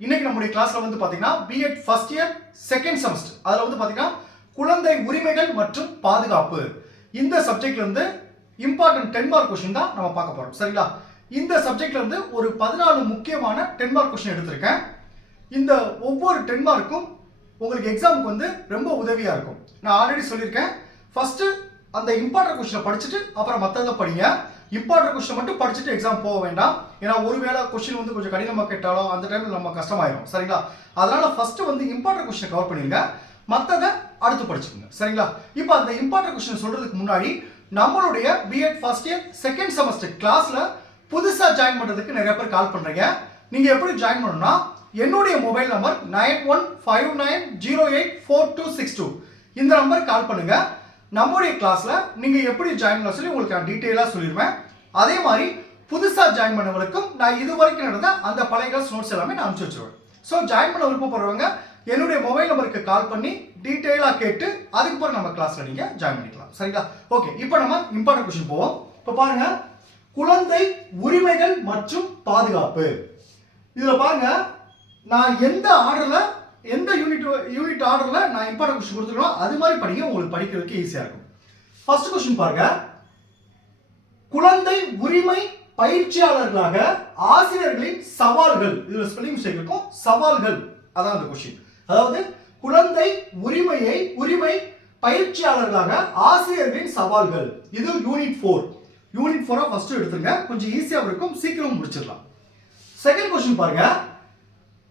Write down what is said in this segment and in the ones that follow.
இன்னைக்கு நம்முடைய கிளாஸ்ல வந்து பாத்தீங்கன்னா BEd first year second semester அதுல வந்து பாத்தீங்கன்னா குழந்தை உரிமைகள் மற்றும் பாதுகாப்பு இந்த சப்ஜெக்ட்ல இருந்து இம்பார்ட்டன்ட் 10 மார்க் கொஸ்டின் தான் நம்ம பார்க்க போறோம். சரிங்களா? இந்த சப்ஜெக்ட்ல இருந்து ஒரு 14 முக்கியமான 10 மார்க் கொஸ்டின் எடுத்திருக்கேன். இந்த ஒவ்வொரு 10 மார்க்கும் உங்களுக்கு எக்ஸாமுக்கு வந்து ரொம்ப உதவியா இருக்கும். நான் ஆல்ரெடி சொல்லியிருக்கேன், ஃபர்ஸ்ட் அந்த இம்பார்ட்டன்ட் கொஸ்டினை படிச்சுட்டு அப்புறம் மற்றதை படிங்க. இம்பார்ட்டன்ட் கொஸ்டின் மட்டும் படிச்சுட்டு எக்ஸாம் போக வேண்டாம். ஏன்னா ஒருவேளை கொஸ்டின் வந்து கொஞ்சம் கடினமாக கேட்டாலும் அந்த டைம்ல நம்ம கஷ்டமாயிரும். சரிங்களா? அதனால ஃபர்ஸ்ட் வந்து இம்பார்ட்டன்ட் கொஸ்டினை கவர் பண்ணிருங்க, மற்றதை அடுத்து படிச்சுக்கோங்க. சரிங்களா? இப்போ அந்த இம்பார்ட்டன்ட் கொஸ்டின் சொல்றதுக்கு முன்னாடி நம்மளுடைய BEd first year second semester கிளாஸ்ல புதுசா ஜாயின் பண்றதுக்கு நிறைய பேர் கால் பண்றீங்க. நீங்க எப்படி ஜாயின் பண்ணணும்னா என்னுடைய மொபைல் நம்பர் 9159084262 இந்த நம்பருக்கு கால் பண்ணுங்க. நம்முடைய கிளாஸ்ல நீங்க எப்படி ஜாயின் பண்ண சொல்லி உங்களுக்கு நான் டீடைலா சொல்லிடுவேன். அதே மாதிரி புதுசா ஜாயின் பண்ணவங்களுக்கும் நான் இது வரைக்கும் நடந்த அந்த பழைய கிளாஸ் நோட்ஸ் எல்லாமே நான் அனுப்பிச்சு வச்சிருவேன். ஸோ ஜாயின் பண்ண விருப்பப்படுறவங்க என்னுடைய மொபைல் நம்பருக்கு கால் பண்ணி டீடைலா கேட்டு அதுக்கப்புறம் நம்ம கிளாஸ்ல நீங்க ஜாயின் பண்ணிக்கலாம். சரிங்களா? ஓகே, இப்போ நம்ம இம்பார்ட்டன்ட் கொஸ்டின் போவோம். இப்போ பாருங்க, குழந்தை உரிமைகள் மற்றும் பாதுகாப்பு. இதுல பாருங்க, நான் எந்த ஆர்டர்ல எந்த யூனிட் ஆர்டர்ல நான் இம்பார்ட்டன்ட் கொஸ்டின் கொடுத்துருக்கோம் அது மாதிரி படிங்க, உங்களுக்கு படிக்கிறதுக்கு ஈஸியா இருக்கும். ஃபர்ஸ்ட் கொஸ்டின் பாருங்க, குழந்தை உரிமை பயிற்சியாளர்களாக ஆசிரியர்களின் சவால்கள். இதுல ஸ்பெல்லிங் மிஸ்டேக் இருக்கும், சவால்கள் அதான் அந்த கொஸ்டின். அதாவது குழந்தை உரிமை பயிற்சியாளர்களாக ஆசிரியர்களின் சவால்கள். இது யூனிட் 4. யூனிட் 4 ஃபர்ஸ்ட் எடுத்துங்க, கொஞ்சம் ஈஸியா இருக்கும், சீக்கிரம் முடிச்சிடலாம். செகண்ட் கொஸ்டின் பாருங்க,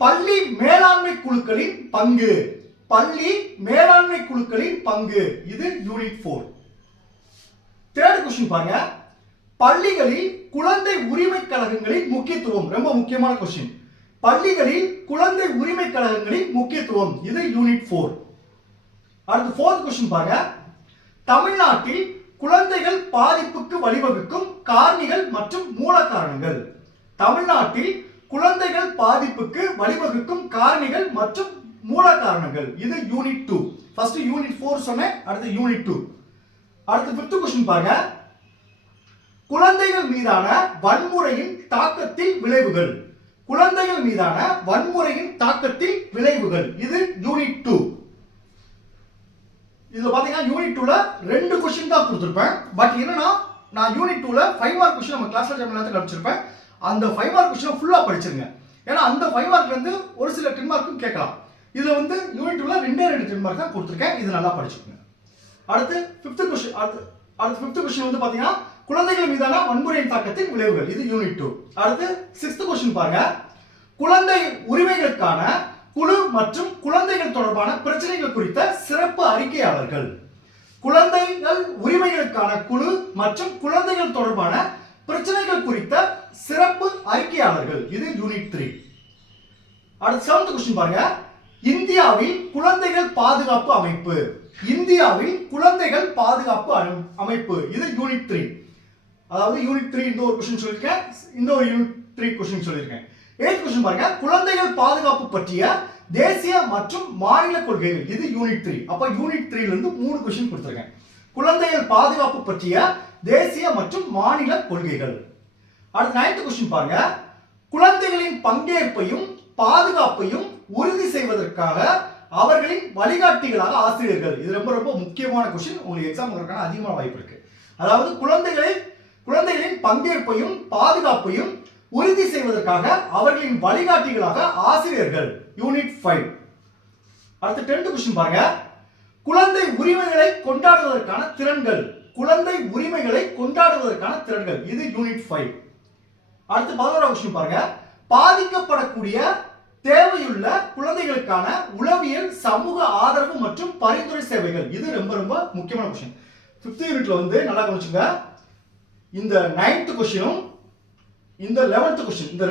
பள்ளி மேலாண்மை குழுக்களின் பங்கு. பள்ளி மேலாண்மை குழுக்களின் பங்கு. இது யூனிட் 4. தேர்ட் கொஸ்டின் பாருங்க, பள்ளிகளில் குழந்தை உரிமை கழகங்களின் முக்கியத்துவம். ரொம்ப முக்கியமான கொஸ்டின். பள்ளிகளில் குழந்தை உரிமை கழகங்களின் முக்கியத்துவம். இது யூனிட் 4. அடுத்து ஃபோர்த் கொஸ்டின் பாருங்க, தமிழ்நாட்டில் குழந்தைகள் பாதிப்புக்கு வழிவகுக்கும் காரணிகள் மற்றும் மூல காரணங்கள். தமிழ்நாட்டில் குழந்தைகள் பாதிப்புக்கு வழிவகுக்கும் காரணிகள் மற்றும் மூல காரணங்கள். இது யூனிட் 2. ஃபர்ஸ்ட் யூனிட் 4 சொன்னேன், அடுத்து யூனிட் 2. அடுத்து 5th கொஸ்டின் பாருங்க, குழந்தைகள் மீதான வன்முறையின் தாக்கத்தில் விளைவுகள். குழந்தைகள் மீதான வன்முறையின் தாக்கத்தில் விளைவுகள். இது யூனிட் 2. இதுல பாத்தீங்கன்னா யூனிட் 2ல 2 கொஸ்டின் தான் கொடுத்திருப்பேன். பட் என்னன்னா, நான் யூனிட் 2ல 5 மார்க் கொஸ்டின் நம்ம கிளாஸ்ல ஜெமினால காமிச்சிருப்பேன். அந்த 5 மார்க் கொஸ்டின் ஃபுல்லா படிச்சிருங்க. ஏன்னா அந்த 5 மார்க்ல இருந்து ஒரு சில 10 மார்க்கும் கேட்கலாம். இதுல வந்து யூனிட் 2ல 2 10 மார்க் தான் கொடுத்திருக்கேன். இது நல்லா படிச்சுக்கோங்க. அடுத்து 5th கொஸ்டின். அடுத்து 5th கொஸ்டின் வந்து பாத்தீங்கன்னா குழந்தைகள் மீதான வன்முறையின் தாக்கத்தின் விளைவுகள். இது யூனிட் 2. அடுத்து 6th கொஸ்டின் பாருங்க, குழந்தை உரிமைகளுக்கான குழு மற்றும் குழந்தைகள் தொடர்பான பிரச்சனைகள் குறித்த சிறப்பு அறிக்கையாளர்கள். குழந்தைகள் உரிமைகளுக்கான குழு மற்றும் குழந்தைகள் தொடர்பான பிரச்சனைகள் குறித்த சிறப்பு அறிக்கையாளர்கள். இது யூனிட் 3. அடுத்து 7th கொஸ்டின் பாருங்க, இந்தியாவில் குழந்தைகள் பாதுகாப்பு அமைப்பு. இந்தியாவில் குழந்தைகள் பாதுகாப்பு அமைப்பு. இது யூனிட் 3. அதாவது யூனிட் 3 இந்த ஒரு கொஸ்டின் சொல்லியிருக்கேன், இந்த ஒரு யூனிட் 3 கொஸ்டின் சொல்லியிருக்கேன். 8th கொஸ்டின் பாருங்க, குழந்தைகள் பாதுகாப்பு பற்றிய தேசிய மற்றும் மாநில கொள்கைகள். இது யூனிட் 3. அப்ப யூனிட் 3ல இருந்து 3 கொஸ்டின் கொடுத்திருக்கேன். குழந்தைகள் பாதுகாப்பு பற்றிய தேசிய மற்றும் மாநில கொள்கைகள். அடுத்து 9th கொஸ்டின் பாருங்க, குழந்தைகளின் பங்கேற்பையும் பாதுகாப்பையும் உறுதி செய்வதற்காக அவர்களின் வழிகாட்டிகளாக ஆசிரியர்கள். இது ரொம்ப ரொம்ப முக்கியமான கொஸ்டின், உங்களுக்கு எக்ஸாம் வரதுக்கான அதிகமான வாய்ப்பு இருக்கு. அதாவது குழந்தைகளின் பங்கேற்பையும் பாதுகாப்பையும் உறுதி செய்வதற்காக அவர்களின் வழிகாட்டிகளாக ஆசிரியர்கள். யூனிட் 5. அடுத்து 10th கொஸ்டின் பாருங்க, குழந்தை உரிமைகளை கொண்டாடுவதற்கான திறன்கள். குழந்தை உரிமைகளை கொண்டாடுவதற்கான திறன்கள். இது யூனிட் 5. அடுத்து 11th கொஸ்டின் பாருங்க, பாதிக்கப்படக்கூடிய தேவையுள்ள குழந்தைகளுக்கான உளவியல் சமூக ஆதரவு மற்றும் பரிந்துரை சேவைகள். இது ரொம்ப ரொம்ப முக்கியமான கொஸ்டின். 5th யூனிட்ல வந்து நல்லா கவனிச்சுங்க. இந்த 9th கொஸ்டினும் இந்த 11th கொஸ்டின், இந்த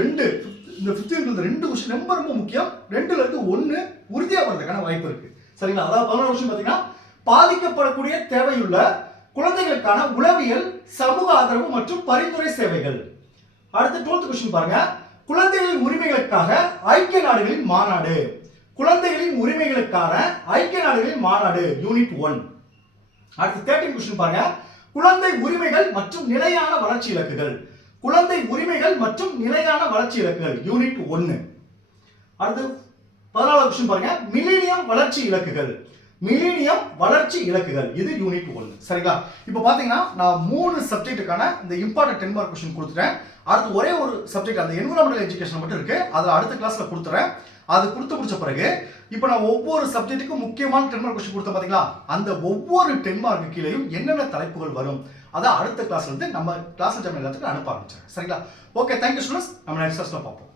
5th யூனிட்ல 2 கொஸ்டின் ரொம்ப ரொம்ப முக்கியம். 2ல இருந்து 1 உறுதியா வரதுக்கான வாய்ப்பு இருக்கு. சரிங்களா? அதாவது 11th கொஸ்டின் பாத்தீங்கன்னா பாதிக்கப்படக்கூடிய தேவையுள்ள குழந்தைகளுக்கான உளவியல் சமூக ஆதரவு மற்றும் பரிந்துரை சேவைகள். அடுத்து 12th கொஸ்டின் பாருங்க, குழந்தைகளின் உரிமைகளுக்காக ஐக்கிய நாடுகளின் மாநாடு. குழந்தைகளின் உரிமைகளுக்கான ஐக்கிய நாடுகளின் மாநாடு. யூனிட் 1. அடுத்து 13th கொஸ்டின் பாருங்க, குழந்தை உரிமைகள் மற்றும் நிலையான வளர்ச்சி இலக்குகள். குழந்தை உரிமைகள் மற்றும் நிலையான வளர்ச்சி இலக்குகள். யூனிட் 1. அடுத்து 14வது கொஸ்டின் பாருங்க, மில்லேனியம் வளர்ச்சி இலக்குகள். மில்லேனியம் வளர்ச்சி இலக்குகள் இது யூனிட் 1. சரிங்களா? இப்போ பாத்தீங்கன்னா நான் 3 சப்ஜெக்ட்டுக்கான இந்த இம்பார்ட்டன்ட் 10 மார்க் கொஸ்டின் கொடுத்துட்டேன். அடுத்து ஒரே ஒரு சப்ஜெக்ட் அந்த என்விரான்மெண்டல் எஜுகேஷன் மட்டும் இருக்கு. அதை அடுத்த கிளாஸ்ல கொடுத்துறேன். அது கொடுத்து முடிச்ச பிறகு இப்போ நான் ஒவ்வொரு சப்ஜெக்ட்டுக்கும் முக்கியமான 10 மார்க் கொஸ்டின் கொடுத்தேன் பாத்தீங்களா? அந்த ஒவ்வொரு 10 மார்க் கீழேயும் என்னென்ன தலைப்புகள் வரும் அதை அடுத்த கிளாஸ்ல இருந்து நம்ம கிளாஸ் ஜாம் எல்லாத்துக்கும் அனுப்ப ஆரம்பிச்சேன். சரிங்களா? Okay, thank you students. நம்ம நெக்ஸ்ட் கிளாஸ்ல பார்ப்போம்.